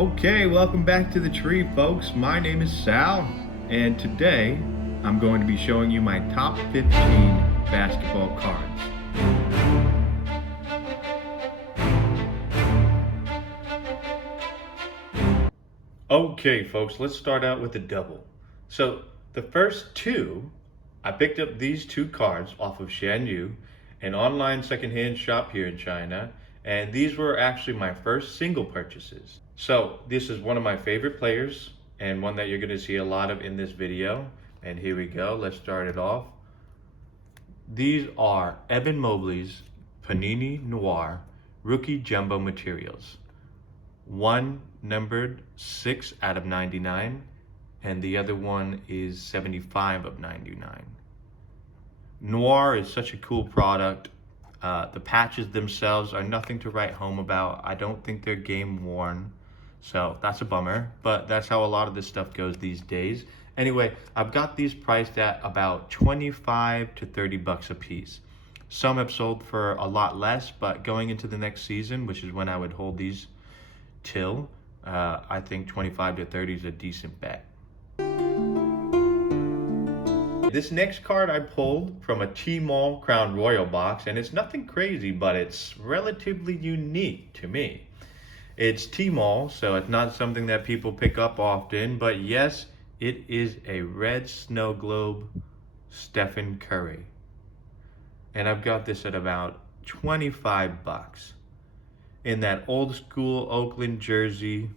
Okay, welcome back to the tree, folks. My name is Sal, and today I'm going to be showing you my top 15 basketball cards. Okay, folks, let's start out with the double. So, the first two, I picked up these two cards off of Shanyu, an online secondhand shop here in China, and these were actually my first single purchases. So, this is one of my favorite players, and one that you're going to see a lot of in this video. And here we go, let's start it off. These are Evan Mobley's Panini Noir Rookie Jumbo Materials. One numbered 6 out of 99, and the other one is 75 of 99. Noir is such a cool product. The patches themselves are nothing to write home about. I don't think they're game worn, so that's a bummer, but that's how a lot of this stuff goes these days. Anyway, I've got these priced at about 25 to 30 bucks a piece. Some have sold for a lot less, but going into the next season, which is when I would hold these till, I think 25 to 30 is a decent bet. This next card I pulled from a Tmall Crown Royal box, and it's nothing crazy, but it's relatively unique to me. It's Tmall, so it's not something that people pick up often, but yes, it is a red snow globe Stephen Curry. And I've got this at about 25 bucks. In that old school Oakland jersey.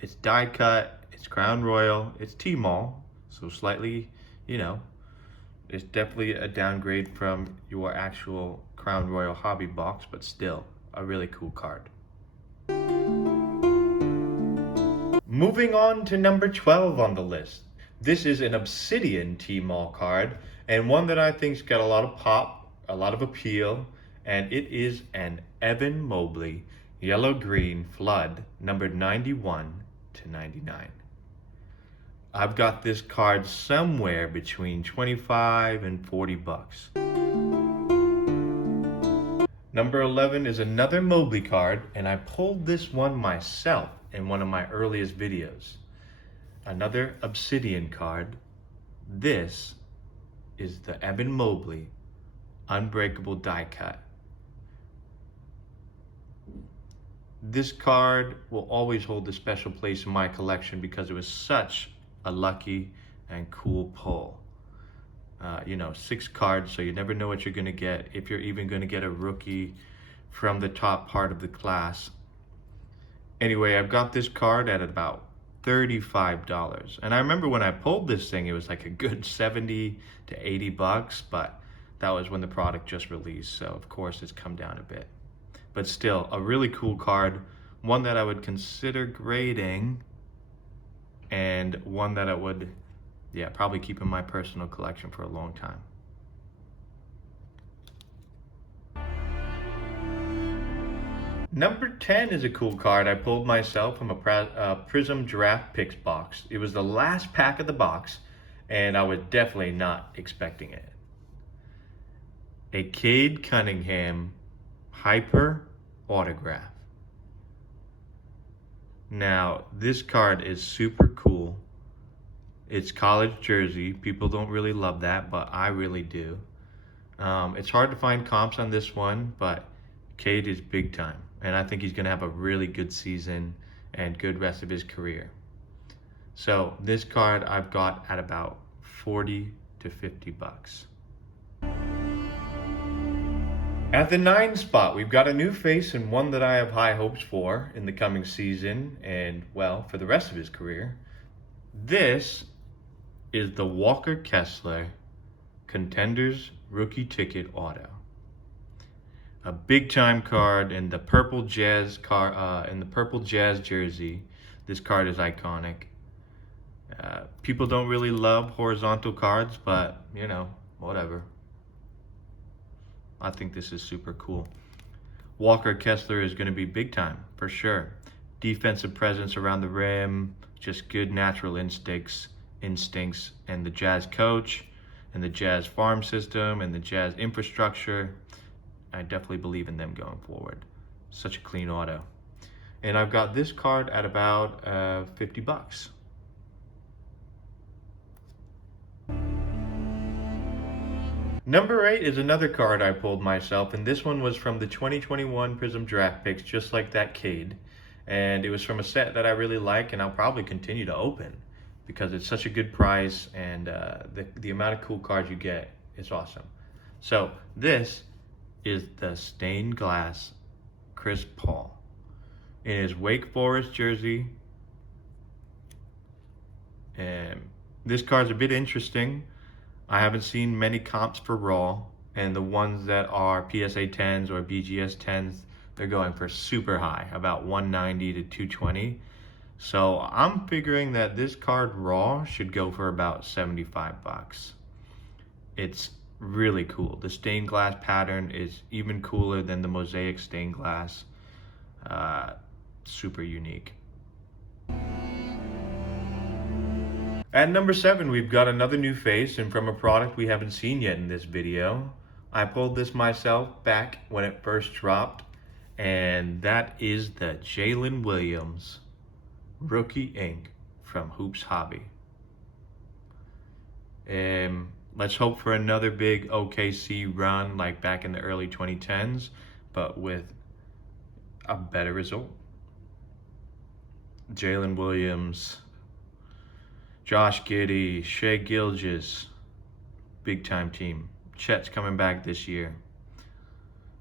It's die cut, it's Crown Royal, it's Tmall, so slightly, it's definitely a downgrade from your actual Crown Royal hobby box, but still a really cool card. Moving on to number 12 on the list. This is an Obsidian Tmall card, and one that I think's got a lot of pop, a lot of appeal, and it is an Evan Mobley yellow-green flood numbered 91 to 99. I've got this card somewhere between 25 and 40 bucks. Number 11 is another Mobley card, and I pulled this one myself in one of my earliest videos. Another Obsidian card. This is the Evan Mobley Unbreakable die cut. This card will always hold a special place in my collection because it was such a lucky and cool pull. 6 cards, so you never know what you're going to get, if you're even going to get a rookie from the top part of the class. Anyway, I've got this card at about $35. And I remember when I pulled this thing, it was like a good 70 to 80 bucks, but that was when the product just released, so of course it's come down a bit. But still, a really cool card, one that I would consider grading, and one that I would, probably keep in my personal collection for a long time. Number 10 is a cool card I pulled myself from a Prism Draft Picks box. It was the last pack of the box, and I was definitely not expecting it. A Cade Cunningham Hyper autograph. Now, this card is super cool. It's college jersey. People don't really love that, but I really do. It's hard to find comps on this one, but Cade is big time. And I think he's going to have a really good season and good rest of his career. So this card I've got at about 40 to 50 bucks. At the 9 spot, we've got a new face, and one that I have high hopes for in the coming season and, well, for the rest of his career. This is the Walker Kessler Contenders Rookie Ticket Auto. A big-time card in the purple Jazz jersey. This card is iconic. People don't really love horizontal cards, but, whatever. I think this is super cool. Walker Kessler is going to be big time, for sure. Defensive presence around the rim, just good natural instincts, and the Jazz coach, and the Jazz farm system, and the Jazz infrastructure. I definitely believe in them going forward. Such a clean auto. And I've got this card at about 50 bucks. Number 8 is another card I pulled myself, and this one was from the 2021 Prism Draft Picks, just like that Cade. And it was from a set that I really like, and I'll probably continue to open because it's such a good price, and the amount of cool cards you get is awesome. So this is the stained glass Chris Paul in his Wake Forest jersey. And this card's a bit interesting. I haven't seen many comps for Raw, and the ones that are PSA 10s or BGS 10s, they're going for super high, about 190 to 220. So I'm figuring that this card Raw should go for about 75 bucks. It's really cool. The stained glass pattern is even cooler than the mosaic stained glass. Super unique. At number 7, we've got another new face, and from a product we haven't seen yet in this video. I pulled this myself back when it first dropped, and that is the Jalen Williams Rookie Ink from Hoops Hobby. Let's hope for another big OKC run like back in the early 2010s, but with a better result. Jalen Williams, Josh Giddey, Shai Gilgeous, big time team. Chet's coming back this year.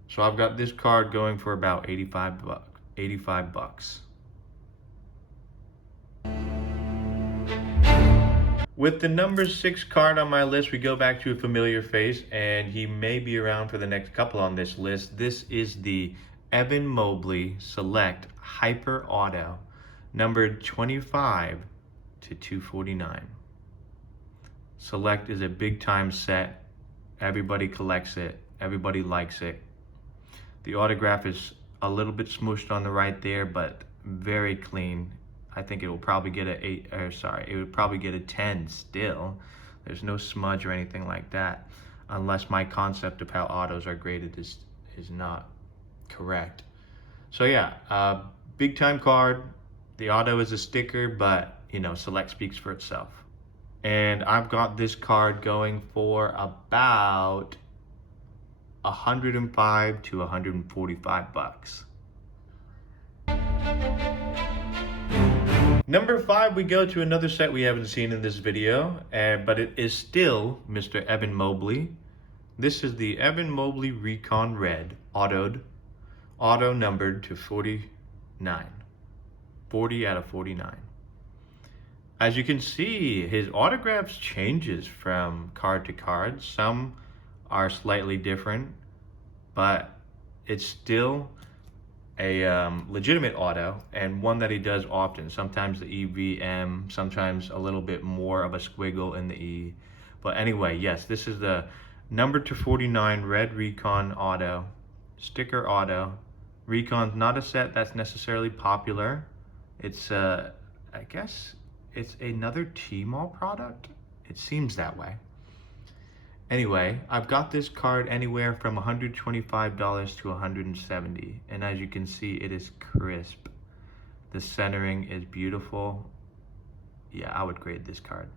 So I've got this card going for about 85 bucks. With the number 6 card on my list, we go back to a familiar face, and he may be around for the next couple on this list. This is the Evan Mobley Select Hyper Auto, numbered 25 to 249. Select is a big time set. Everybody collects it. Everybody likes it. The autograph is a little bit smooshed on the right there, but very clean. I think it will probably get it would probably get a 10 still. There's no smudge or anything like that, unless my concept of how autos are graded is not correct. So yeah, big time card. The auto is a sticker, but you know, Select speaks for itself. And I've got this card going for about 105 to 145 bucks. Number 5, we go to another set we haven't seen in this video, but it is still Mr. Evan Mobley. This is the Evan Mobley Recon Red, auto numbered to 49. 40 out of 49. As you can see, his autographs changes from card to card. Some are slightly different, but it's still a legitimate auto, and one that he does often. Sometimes the EVM, sometimes a little bit more of a squiggle in the E. But anyway, yes, this is the number to 49 Red Recon Auto, sticker auto. Recon's not a set that's necessarily popular. It's, I guess, it's another T-Mall product. It seems that way. Anyway, I've got this card anywhere from $125 to $170, and as you can see, it is crisp. The centering is beautiful. Yeah, I would grade this card.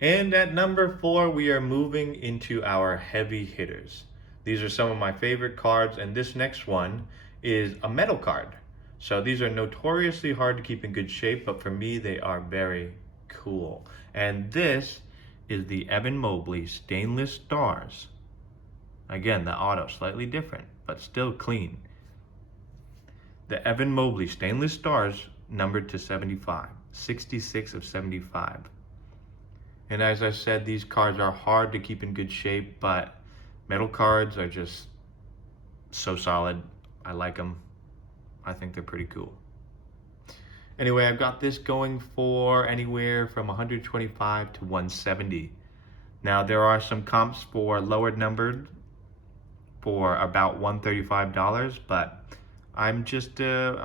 And at number 4, we are moving into our heavy hitters. These are some of my favorite cards, and this next one is a metal card. So these are notoriously hard to keep in good shape, but for me, they are very cool. And this is the Evan Mobley Stainless Stars. Again, the auto slightly different, but still clean. The Evan Mobley Stainless Stars numbered to 75, 66 of 75. And as I said, these cards are hard to keep in good shape, but metal cards are just so solid. I like them. I think they're pretty cool. Anyway, I've got this going for anywhere from 125 to 170. Now, there are some comps for lower numbered for about $135, but I'm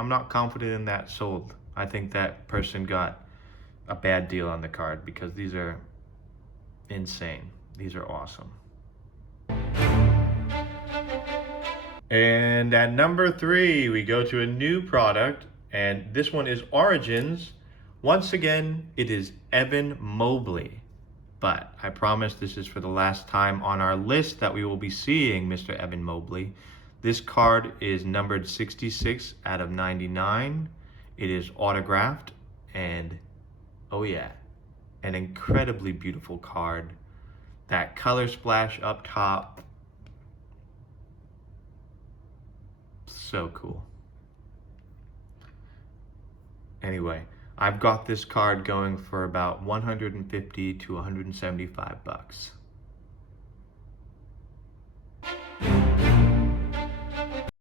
not confident in that sold. I think that person got a bad deal on the card because these are insane. These are awesome. And at number 3, we go to a new product, and this one is Origins. Once again, it is Evan Mobley. But I promise this is for the last time on our list that we will be seeing Mr. Evan Mobley. This card is numbered 66 out of 99. It is autographed, and oh yeah, an incredibly beautiful card. That color splash up top, so cool. Anyway, I've got this card going for about 150 to 175 bucks.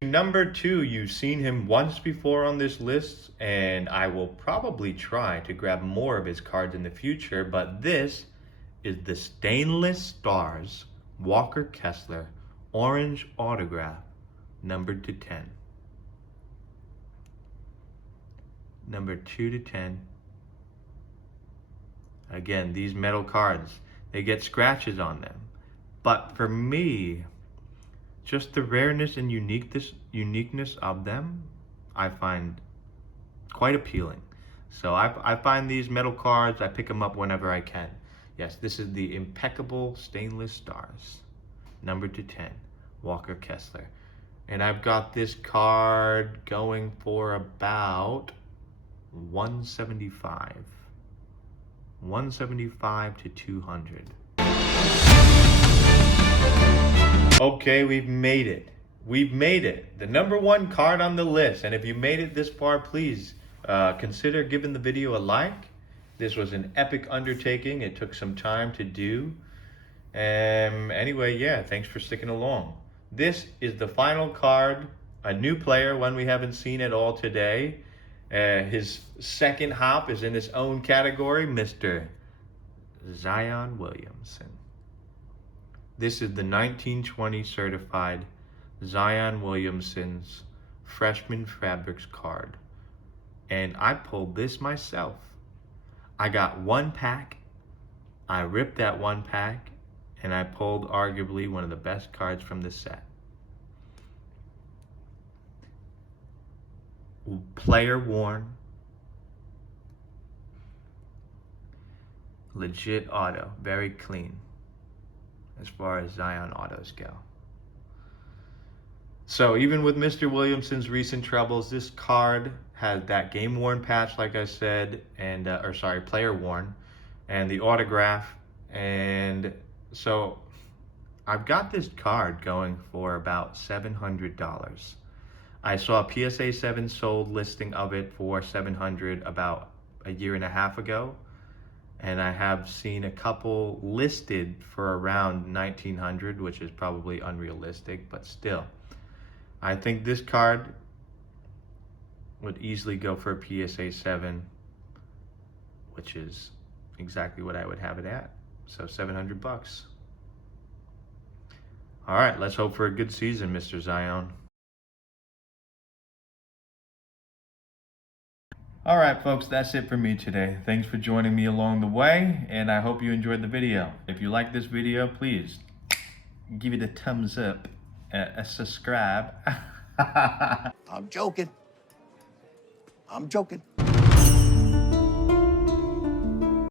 Number 2, you've seen him once before on this list, and I will probably try to grab more of his cards in the future, but this is the Stainless Stars Walker Kessler Orange Autograph, numbered to 10. Number 2 to 10. Again, these metal cards, they get scratches on them. But for me, just the rareness and uniqueness of them, I find quite appealing. So I find these metal cards, I pick them up whenever I can. Yes, this is the Impeccable Stainless Stars, numbered to 10, Walker Kessler. And I've got this card going for about 175. 175 to 200. Okay, we've made it. We've made it. The number 1 card on the list. And if you made it this far, please consider giving the video a like. This was an epic undertaking. It took some time to do. Anyway, yeah, thanks for sticking along. This is the final card. A new player, one we haven't seen at all today. His second hop is in his own category, Mr. Zion Williamson. This is the 1920 certified Zion Williamson's Freshman Fabrics card. And I pulled this myself. I got one pack, I ripped that one pack, and I pulled arguably one of the best cards from the set. Player worn, legit auto, very clean as far as Zion autos go. So even with Mr. Williamson's recent troubles, this card has that game worn patch, like I said, and player worn, and the autograph. And so I've got this card going for about $700. I saw a PSA 7 sold listing of it for $700 about a year and a half ago. And I have seen a couple listed for around $1,900, which is probably unrealistic, but still. I think this card would easily go for a PSA 7, which is exactly what I would have it at. So $700 bucks. All right, let's hope for a good season, Mr. Zion. All right, folks, that's it for me today. Thanks for joining me along the way, and I hope you enjoyed the video. If you like this video, please give it a thumbs up, a subscribe. I'm joking.